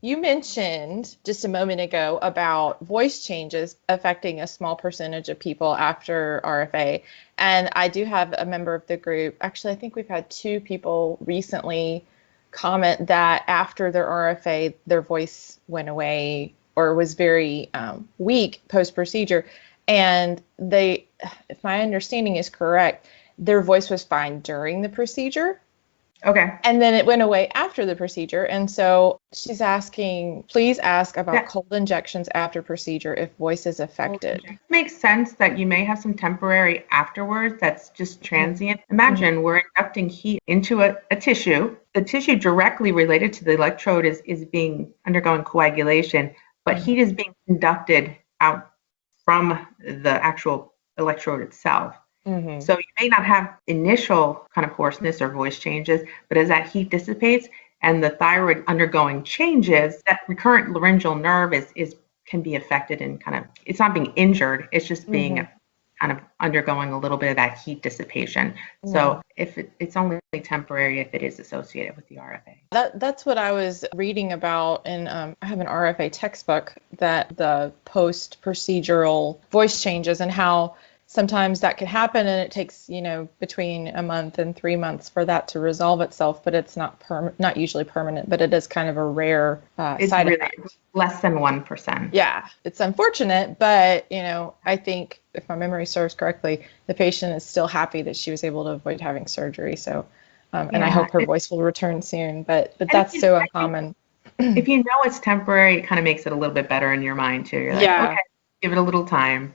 You mentioned just a moment ago about voice changes affecting a small percentage of people after RFA. And I do have a member of the group. Actually, I think we've had 2 people recently comment that after their RFA, their voice went away or was very weak post-procedure. And if my understanding is correct, their voice was fine during the procedure. Okay. And then it went away after the procedure. And so she's asking, please ask about cold injections after procedure if voice is affected. It makes sense that you may have some temporary afterwards that's just transient. Imagine we're inducting heat into a tissue. The tissue directly related to the electrode is undergoing coagulation, but heat is being conducted out from the actual electrode itself. So you may not have initial kind of hoarseness or voice changes, but as that heat dissipates and the thyroid undergoing changes, that recurrent laryngeal nerve can be affected and kind of, it's not being injured, it's just being kind of undergoing a little bit of that heat dissipation. So if it's only temporary if it is associated with the RFA. That's what I was reading about in, I have an RFA textbook, that the post-procedural voice changes and how sometimes that could happen and it takes, between a month and 3 months for that to resolve itself, but it's not usually permanent, but it is kind of a rare side effect. Less than 1%. Yeah, it's unfortunate, but, I think if my memory serves correctly, the patient is still happy that she was able to avoid having surgery. So, and I hope her voice will return soon, but that's so uncommon. If you know it's temporary, it kind of makes it a little bit better in your mind too. You're like, okay, give it a little time.